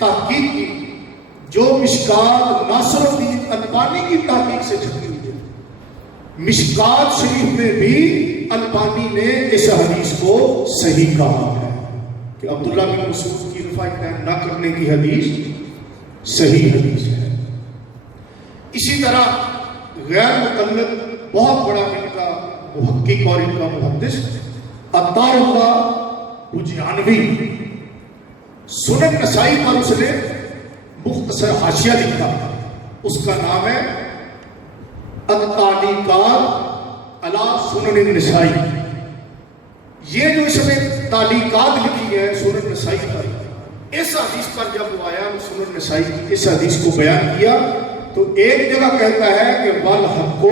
تحقیق کی جو مشکات ناصر الدین البانی کی تحقیق سے چھپی ہوئی ہے. مشکات شریف میں بھی البانی نے اس حدیث کو صحیح کہا ہے کہ عبداللہ بن مسعود کی رفع دین نہ کرنے کی حدیث صحیح حدیث ہے. اسی طرح غیر مقلد بہت بڑا ان کا محقق اور ان کا محدث عطا اللہ بجانوی سنن نسائی پر اس نے مختصر حاشیہ لکھا. اس کا نام ہے التعلیقات علی سنن النسائی. یہ جو اس نے تعلیقات لکھی ہے سنن نسائی پر، اس حدیث پر جب وہ آیا سنن نسائی کی اس حدیث کو بیان کیا تو ایک جگہ کہتا ہے کہ والحق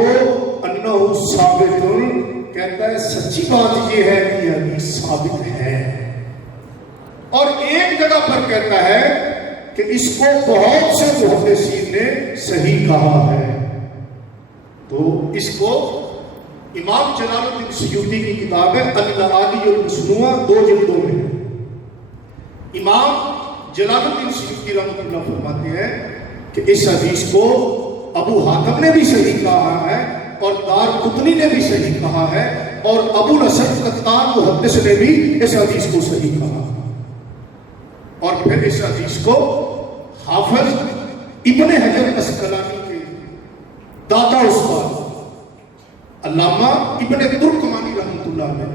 انہ ثابت، کہتا ہے سچی بات یہ ہے کہ یہ حدیث ثابت ہے. اور ایک جگہ پر کہتا ہے کہ اس کو بہت سے محدثین نے صحیح کہا ہے. تو اس کو امام جلال الدین سیوطی کی کتاب ہے اللآلی المصنوع 2 جلدوں میں. امام جلال الدین سیوطی رحمۃ اللہ فرماتے ہیں کہ اس حدیث کو ابو حاتم نے بھی صحیح کہا ہے اور دارقطنی نے بھی صحیح کہا ہے اور ابو الحسن قطان محدث نے بھی اس حدیث کو صحیح کہا. اور پھر اس حدیث کو حافظ ابن حجر اسقلانی کے دادا استاد علامہ ابن ترکمانی رحمۃ اللہ علیہ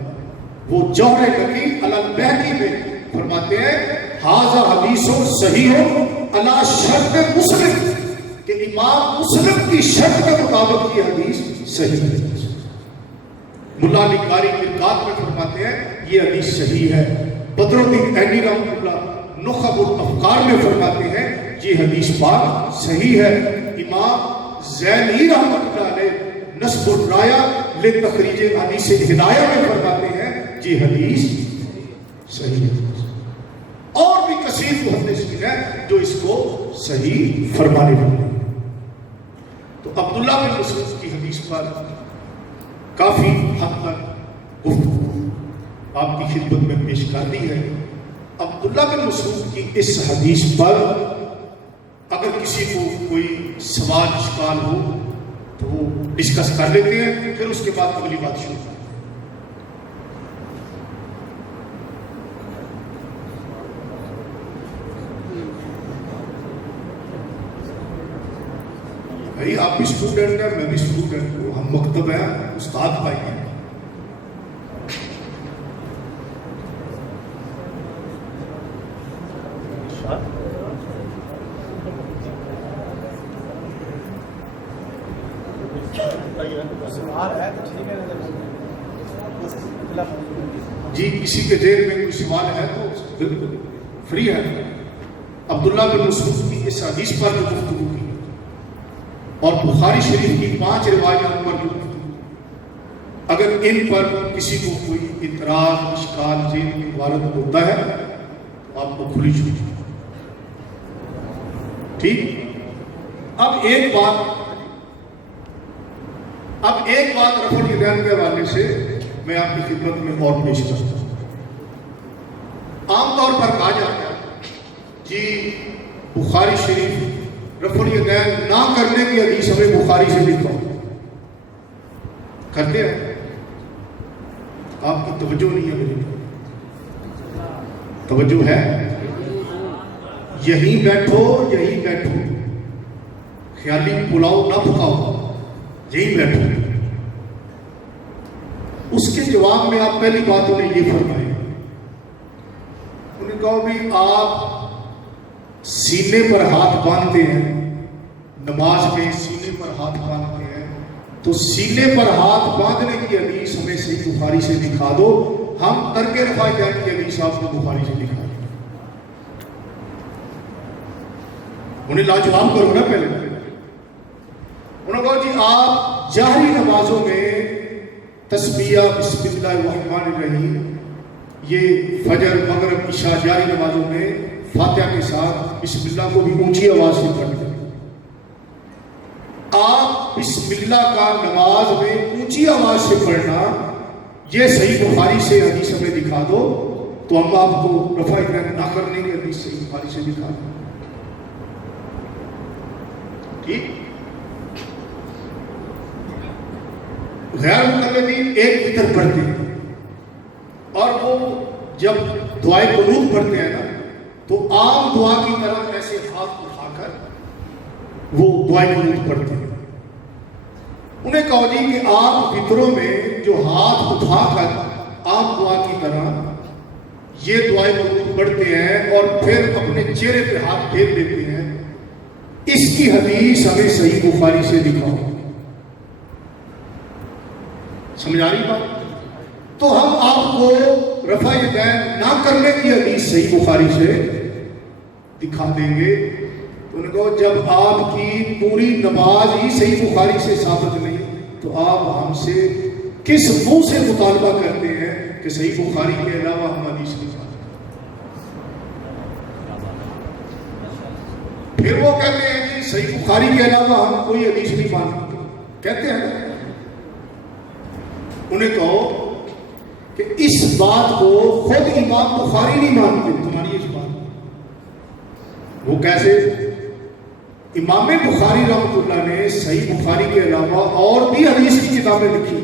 وہ جوہر نقی علی البیہقی میں فرماتے ہیں ھذا حدیث صحیح علی شرط مسلم، کہ امام مسلم کی شرط کے مطابق یہ حدیث صحیح ہے. ملا علی قاری مرقات میں فرماتے ہیں یہ حدیث صحیح ہے. بدر الدین عینی رحمۃ اللہ نخب الافکار میں فرماتے ہیں یہ حدیث پاک صحیح ہے. امام زینی رحمۃ اللہ علیہ نصب الرایہ لتخریج حدیث ہدایہ میں فرماتے ہیں یہ حدیث صحیح ہے. اور بھی کثیر محدثین ہیں جو اس کو صحیح فرمانے والے. تو عبداللہ بن مسعود کی حدیث پر کافی حد تک گفتگو آپ کی خدمت میں پیش کر دی ہے. عبداللہ بن مسعود کی اس حدیث پر اگر کسی کو کوئی سوال اشکال ہو تو وہ ڈسکس کر لیتے ہیں، پھر اس کے بعد اگلی بات شروع کرتے ہیں. بھائی آپ بھی اسٹوڈنٹ ہیں، میں بھی اسٹوڈنٹ ہوں، ہم مکتب ہیں، استاد بھائی ہیں. جی کسی کے ذہن میں کوئی سوال ہے تو بالکل فری ہے. عبداللہ بن مسعود کی اس حدیث پر جو گفتگو کی اور بخاری شریف کی 5 روایات پر جو گفتگو، اگر ان پر کسی کو کوئی اعتراض اشکال ذہن میں وارد ہوتا ہے تو آپ کو کھلی چھوٹ. ٹھیک. اب ایک بات رفع الیدین کے حوالے سے میں آپ کی خدمت میں اور پیش کرتا ہوں. عام طور پر کہا جاتا ہے جی بخاری شریف رفع الیدین نہ کرنے کی حدیث ہمیں بخاری سے لکھا کرتے ہیں. آپ کی توجہ نہیں ہے میری توجہ ہے. یہیں بیٹھو خیالی پلاؤ نہ پکاؤ، یہیں بیٹھو. اس کے جواب میں آپ پہلی بات انہیں یہ فرمائے، انہیں کہا بھی آپ سینے پر ہاتھ باندھتے ہیں، نماز میں سینے پر ہاتھ باندھتے ہیں، تو سینے پر ہاتھ باندھنے کی حدیث ہمیں صحیح بخاری سے دکھا دو، ہم ترک رفع الیدین کی حدیث آپ کو بخاری سے دکھا دیں. انہیں لاجواب کرو نا پہلے. انہوں نے کہا جی آپ جہری نمازوں میں تسبیح بسم اللہ الرحمن الرحیم، یہ فجر مغرب عشاء جاری نمازوں میں فاتحہ کے ساتھ بسم اللہ کو بھی اونچی آواز سے پڑھتے ہیں. آپ بسم اللہ کا نماز میں اونچی آواز سے پڑھنا یہ صحیح بخاری سے حدیث ہمیں دکھا دو، تو ہم آپ کو رفع الیدین نہ کرنے کی حدیث صحیح بخاری سے دکھا دیں. ٹھیک. غیر مقلدین ایک وطر پڑھتے ہیں اور وہ جب دعائے قنوت پڑھتے ہیں نا تو عام دعا کی طرح ایسے ہاتھ اٹھا کر وہ دعائے قنوت پڑھتے ہیں. انہیں کہا جی کہ آپ وطروں میں جو ہاتھ اٹھا کر عام دعا کی طرح یہ دعائے قنوت پڑھتے ہیں اور پھر اپنے چہرے پہ ہاتھ پھیر دیتے ہیں، اس کی حدیث ہمیں صحیح بخاری سے دکھاؤ. سمجھ آ رہی بات؟ تو ہم آپ کو رفع یدین نہ کرنے کی حدیث صحیح بخاری سے دکھا دیں گے. تو ان کو جب آپ کی پوری نماز ہی صحیح بخاری سے ثابت نہیں تو آپ ہم سے کس منہ سے مطالبہ کرتے ہیں کہ صحیح بخاری کے علاوہ ہم حدیث نہیں مانتے؟ پھر وہ کہتے ہیں کہ صحیح بخاری کے علاوہ ہم کوئی حدیث نہیں مانتے. کہتے ہیں انہیں کہو کہ اس بات کو خود امام بخاری نہیں مانتے تمہاری اس بات. وہ کیسے؟ امام بخاری رحمۃ اللہ نے صحیح بخاری کے علاوہ اور بھی حدیث کی کتابیں لکھی.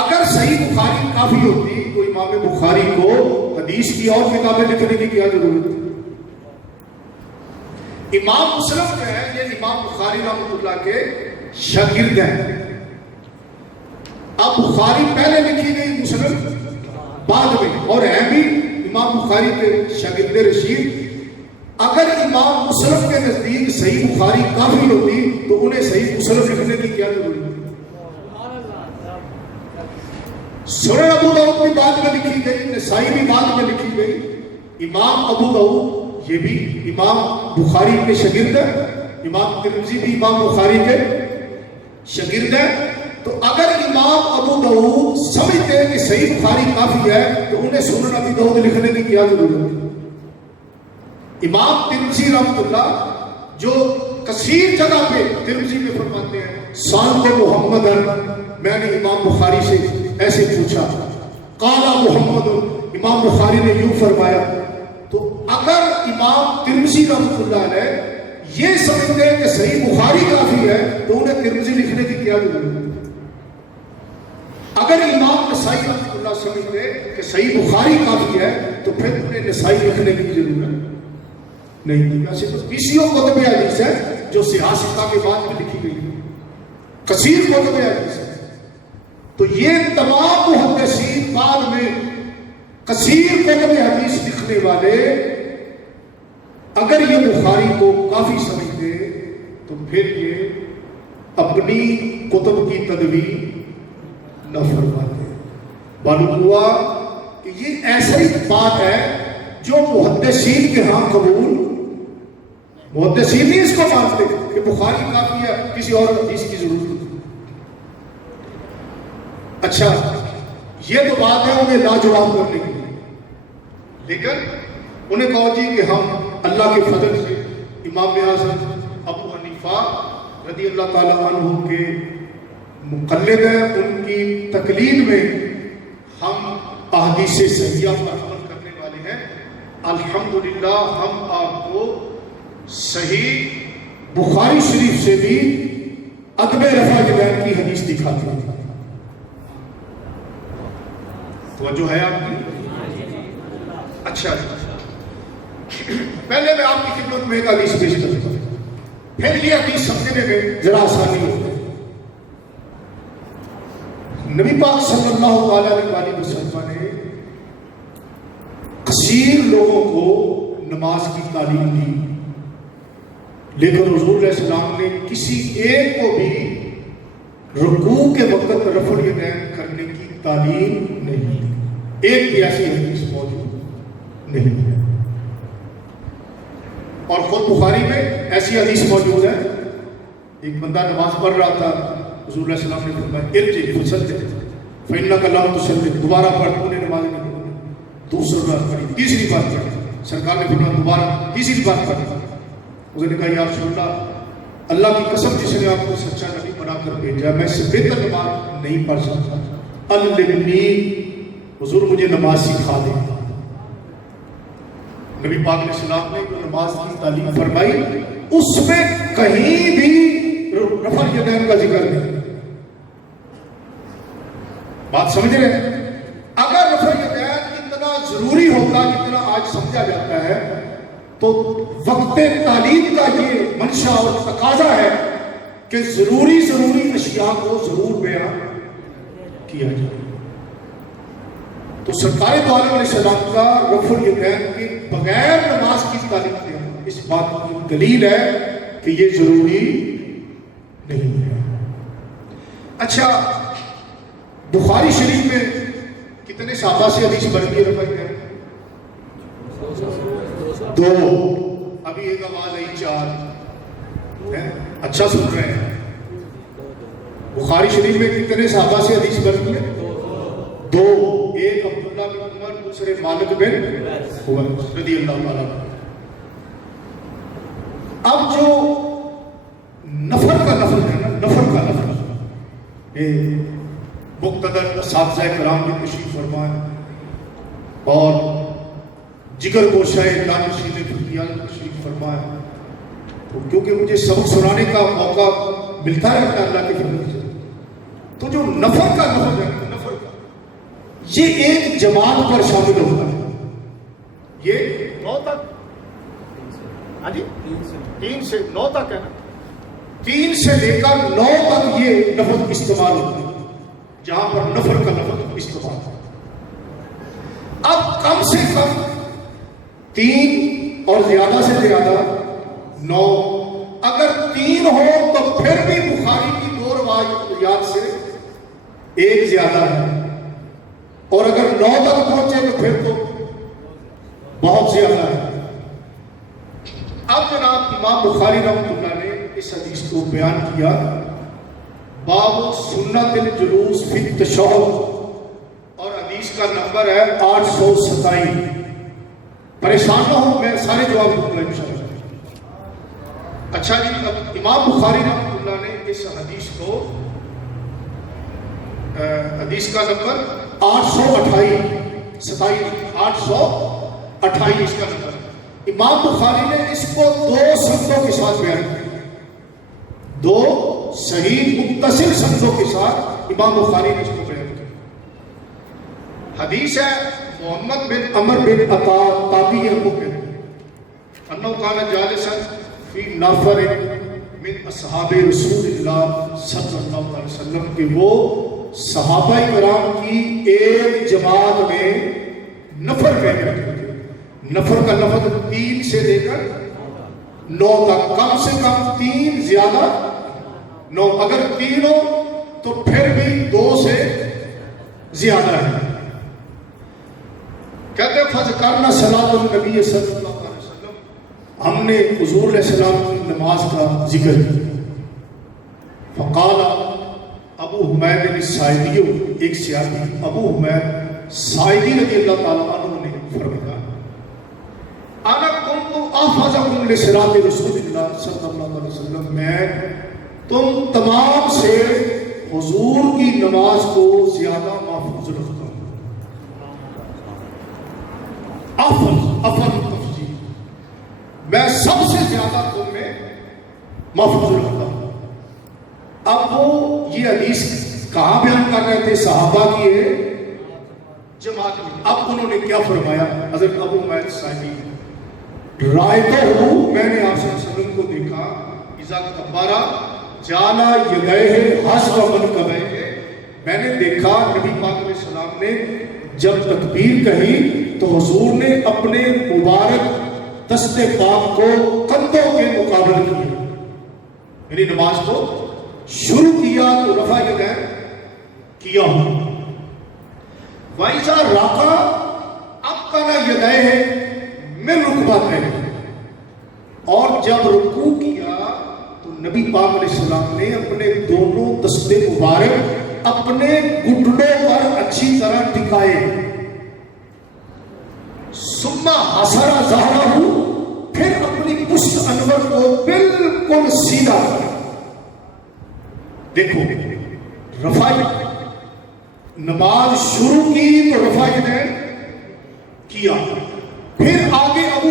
اگر صحیح بخاری کافی ہوتی تو امام بخاری کو حدیث کی اور کتابیں لکھنے کی کیا ضرورت ہے؟ امام مسلم جو ہے یہ امام بخاری رحمۃ اللہ کے شاگرد ہیں. اب بخاری پہلے لکھی گئی، مسلم بعد میں، اور ہیں بھی امام بخاری کے شاگرد رشید. اگر امام مسلم کے نزدیک صحیح بخاری کافی ہوتی تو انہیں صحیح مسلم لکھنے کی کیا ضرورت ہے؟ سنن ابو داؤد بھی بعد میں لکھی گئی، نسائی بھی بعد میں لکھی گئی. امام ابو داؤد یہ بھی امام بخاری کے شاگرد ہیں، امام ترمذی بھی امام بخاری کے شاگرد ہیں. تو اگر امام ابو داؤد سمجھتے ہیں کہ صحیح بخاری کافی ہے تو انہیں سنن ابی داؤد لکھنے کی کیا ضرورت ہے؟ امام ترمذی رحمۃ اللہ جو کثیر جگہ پہ ترمذی میں فرماتے ہیں سان کو محمد، میں نے امام بخاری سے ایسے پوچھا، قالا محمد، امام بخاری نے یوں فرمایا. تو اگر امام ترمذی رحمۃ اللہ علیہ یہ سمجھتے ہیں کہ صحیح بخاری کافی ہے تو انہیں ترمذی لکھنے کی کیا ضرورت ہے؟ اگر امام نسائی رحمۃ اللہ سمجھتے کہ صحیح بخاری کافی ہے تو پھر انہیں نسائی لکھنے کی ضرورت نہیں. ایسے تو بیسیوں کتب حدیث ہے جو سیاستہ کے بعد میں لکھی گئی ہے، کثیر کتب حدیث ہے. تو یہ تمام محدثین بعد میں کثیر کتب حدیث لکھنے والے اگر یہ بخاری کو کافی سمجھتے تو پھر یہ اپنی کتب کی تدوین نہ فرماتے. معلوم ہوا کہ یہ ایسا ہی بات ہے جو محدثین کے ہاں قبول، محدثین نہیں اس کو مانتے کہ بخاری کافی ہے، کسی اور حدیث کی ضرورت نہیں. اچھا یہ تو بات ہے انہیں لاجواب کرنے کی، لیکن انہیں کہو جی کہ ہم اللہ کے فضل سے امام اعظم ابو حنیفہ رضی اللہ تعالیٰ عنہ کے مقلد ہیں، ان کی تقلید میں ہم احادیث صحیحہ پر عمل کرنے والے ہیں. الحمدللہ ہم آپ کو صحیح بخاری شریف سے بھی عدم رفع یدین کی حدیث دکھاتے ہیں. توجہ ہے آپ کی؟ اچھا پہلے میں آپ کی خدمت میں ایک حدیث پیش کرتا ہوں، پھر یہ حدیث سمجھنے میں ذرا آسانی ہو گئی. نبی پاک صلی اللہ علیہ وسلم نے کثیر لوگوں کو نماز کی تعلیم دی، لیکن حضور علیہ السلام نے کسی ایک کو بھی رکوع کے وقت رفع یدین کرنے کی تعلیم نہیں دی. ایک بھی ایسی حدیث موجود نہیں ہے. اور خود بخاری میں ایسی حدیث موجود ہے، ایک بندہ نماز پڑھ رہا تھا، حضور علیہ السلام نے فرمایا ارجع فصلی فإنک لم تصلی، دوبارہ پڑھ، تو نے نماز نہیں پڑھی. دوسری بار پڑھی، تیسری بار پڑھی، سرکار نے فرمایا دوبارہ تیسری بار پڑھی. اس نے کہا یا رسول اللہ، اللہ کی قسم جس نے آپ کو سچا نبی بنا کر بھیجا، میں اس سے بہتر نماز نہیں پڑھ سکتا، علمنی، حضور مجھے نماز سکھا دیں. نبی پاک علیہ السلام نے جو نماز کی تعلیم فرمائی اس میں کہیں بھی رفع الیدین کا ذکر نہیں. بات سمجھ رہے ہیں؟ اگر رفع الیدین اتنا ضروری ہوتا جتنا آج سمجھا جاتا ہے تو وقت تعلیم کا یہ منشا اور تقاضا ہے کہ ضروری اشیاء کو ضرور بیان کیا جائے. تو سرکار دو عالم علیہ السلام کا رفع الیدین کے بغیر نماز کی تعلیم دینا اس بات کی دلیل ہے کہ یہ ضروری نہیں ہے. اچھا، بخاری شریف میں کتنے صحابہ سے حدیث بڑھتی ہے رفع الیدین؟ 2. ابھی ایک آواز آئی 4. اچھا سن رہے ہیں؟ بخاری شریف میں کتنے صحابہ سے حدیث بڑھتی ہے؟ 2. ایک عبداللہ بن عمر، دوسرے مالک بن حویرث رضی اللہ تعالیٰ عنہ. اب جو نفر کا لفظ ہے نا، نفر کا لفظ یہ مقتدر اساتذہ کرام نے تشریف فرمائے اور جگر گوشہ دانشین فقیہ نے تشریف فرمائے. تو کیونکہ مجھے سبق سنانے کا موقع ملتا رہتا ہے اللہ کے فضل سے، تو جو نفر کا لفظ ہے، نفر کا، یہ ایک جماعت پر شامل ہوتا ہے. یہ 9 تک، ہاں جی 3 سے 9 تک ہے نا، 3 سے لے کر 9 تک یہ لفظ استعمال ہوتا ہے جہاں پر نفر کا لفظ استعمال ہوتا ہے. اب کم سے کم 3 اور زیادہ سے زیادہ 9. اگر 3 ہو تو پھر بھی بخاری کی 2 روایات سے ایک زیادہ ہے، اور اگر 9 تک پہنچے تو پھر تو بہت زیادہ ہے. اب جناب امام بخاری رحمۃ اللہ نے اس حدیث کو بیان کیا، باب سنت الجلوس فی التشہد، اور حدیث کا نمبر ہے 827. پریشان نہ ہو، میں سارے جواب دوں گا انشاءاللہ. اچھا جی، اب امام بخاری رحمۃ اللہ نے اس حدیث کو، حدیث کا نمبر 828 اس کا نمبر. امام بخاری نے اس کو 2 سندوں کے ساتھ بیان کیا، 2 صحیح متصل سندوں کے ساتھ امام بخاری نے اس کو بیان کیا. حدیث ہے محمد بن عمر بن عطا تابعی مکر انہو کان جالسا فی نفر من اصحاب رسول اللہ صلی اللہ علیہ وسلم، کہ وہ صحابہ کرام کی ایک جماعت میں نفر میں بیٹھے تھے. نفر کا لفظ 3 سے لے کر 9 تک، کم سے کم 3 زیادہ 9. اگر 3 ہو تو پھر بھی 2 سے زیادہ ہے. کہتے فذکرنا صلاۃ النبی صلی اللہ علیہ وسلم، ہم نے حضور علیہ السلام کی نماز کا ذکر کیا. فقال ابو حمید الساعدی، ایک صحابی ابو حمید ساعدی رضی اللہ تعالیٰ عنہ نے فرمایا، انا کنت احفظکم لصلاۃ رسول اللہ صلی اللہ علیہ وسلم، میں تم تمام سے حضور کی نماز کو زیادہ محفوظ رکھتا ہوں. افضل تفضیل، میں سب سے زیادہ تم میں محفوظ رکھتا ہوں. اب وہ یہ حدیث کہاں بیان کر رہے تھے؟ صحابہ کی جماعت میں. اب انہوں نے کیا فرمایا؟ حضرت ابو حمید ساعدی، رائتہ ہوں، میں نے آپ صلی اللہ علیہ وسلم کو دیکھا، اذا کبرا جالا یدیہ حسب منکبیہ، میں نے دیکھا نبی پاک علیہ السلام نے جب تکبیر کہی تو حضور نے اپنے مبارک دست پاک کو کندھوں کے مقابل کیا، یعنی نماز کو شروع کیا تو رفع یدین کیا. وَإِذَا رَكَعَ أَمْكَنَ يَدَيْهِ مِنْ رُكْبَتَيْهِ، اور جب رکوع کیا تو نبی پاک علیہ السلام نے اپنے دونوں دست مبارک اپنے گھٹنوں پر اچھی طرح ٹکائے. ثم حسر ظہرہ، پھر اپنی پشت انور کو بالکل سیدھا کیا. دیکھو، رفع نماز شروع کی تو رفع یدین کیا، پھر آگے ابو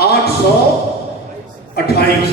828।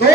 2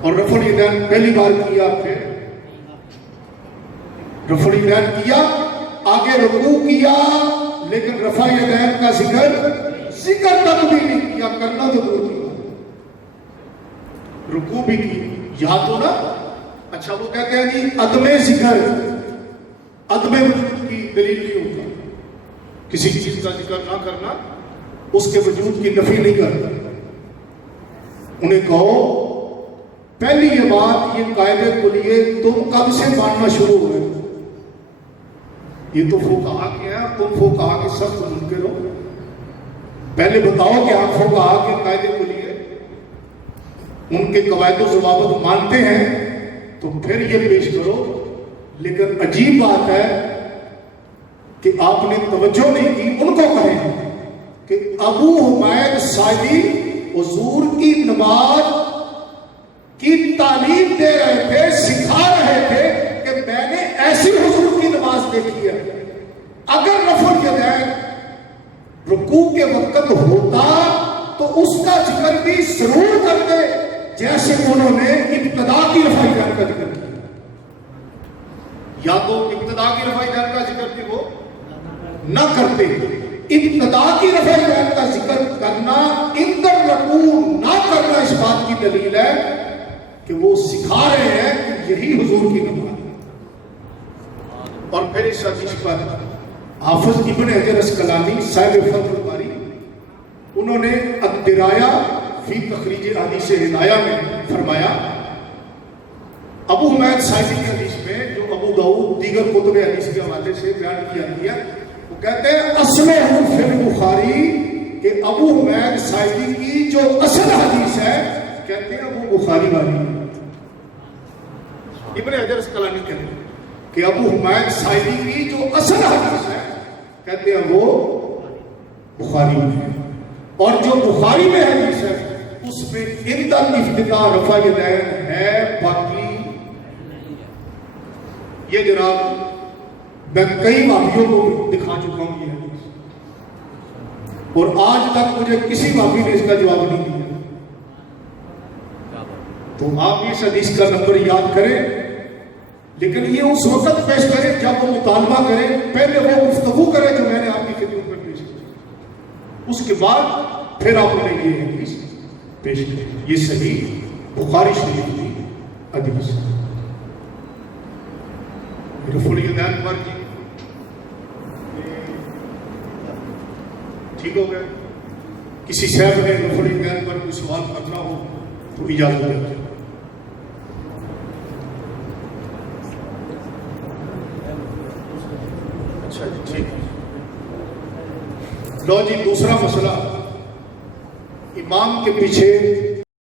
اور رفع الیدین پہلی بار کیا، پھر رفع الیدین کیا، آگے رکوع کیا، لیکن رفع الیدین کا ذکر تک بھی نہیں کیا، کرنا تو دور کی بات، رکوع بھی کی، یاد ہو نا؟ اچھا وہ کہتے ہیں جی عدم ذکر عدم وجود کی دلیل نہیں ہوتا، کسی چیز کا ذکر نہ کرنا اس کے وجود کی نفی نہیں کرتا۔ انہیں کہو پہلی یہ بات، یہ قاعدے کو لیے تم کب سے ماننا شروع ہوئے؟ یہ تو فقہا کے ہیں، تم فقہا کے سخت منکر ہو، پہلے بتاؤ کہ آپ فقہا کے قاعدے کو لیے ان کے قواعد و ضوابط مانتے ہیں تو پھر یہ پیش کرو۔ لیکن عجیب بات ہے کہ آپ نے توجہ نہیں کی، ان کو کہیں کہ ابو حمید ساعدی حضور کی نماز کی تعلیم دے رہے تھے، سکھا رہے تھے کہ میں نے ایسی حضور کی نماز دیکھی ہے، اگر رفع الیدین رکوع کے وقت ہوتا تو اس کا ذکر بھی ضرور کرتے، جیسے انہوں نے ابتدا کی رفع الیدین کا ذکر کیا۔ یا تو ابتدا کی رفع الیدین کا ذکر بھی وہ نہ کرتے، ابتدا کی رفع الیدین کا ذکر کرنا، اندر رکوع نہ کرنا اس بات کی دلیل ہے کہ وہ سکھا رہے ہیں کہ یہی حضور کی نماز ہے۔ اور پھر اس حدیث پر حافظ ابن حجر اسقلانی صاحب فتح الباری انہوں نے الدرایا فی تخریج حدیث ہدایہ میں فرمایا، ابو حمید ساعدی کی حدیث میں جو ابو داؤد دیگر کتب حدیث کے حوالے سے بیان کی جاتی ہے، وہ کہتے ہیں اصلہ فی البخاری، کہ ابو حمید ساعدی کی جو اصل حدیث ہے کہتے ہیں وہ بخاری والی ہے۔ ابن حجر اسقلانی کہتے ہیں کہ ابو حمید ساعدی کی جو اصل حدیث ہے کہتے ہیں وہ بخاری میں ہے، اور جو بخاری میں حدیث ہے اس میں عند الافتتاح رفع الیدین ہے، باقی یہ جناب میں کئی وہابیوں کو دکھا چکا ہوں یہ حدیث، اور آج تک مجھے کسی وہابی نے اس کا جواب نہیں دیا۔ تو آپ اس حدیث کا نمبر یاد کریں، لیکن یہ اس وقت پیش کریں جب وہ مطالبہ کریں، پہلے وہ گفتگو کریں جو میں نے آپ کی خدمت میں پیش کی، اس کے بعد پھر آپ نے یہ حدیث پیش کی۔ یہ صحیح بخاری شریف کی حدیث ہے۔ رفع الیدین پر جی ٹھیک ہو گیا؟ کسی صاحب نے رفع الیدین پر کوئی سوال کرنا ہو تو اجازت ہے۔ اچھا جی ٹھیک ہے۔ لو جی دوسرا مسئلہ، امام کے پیچھے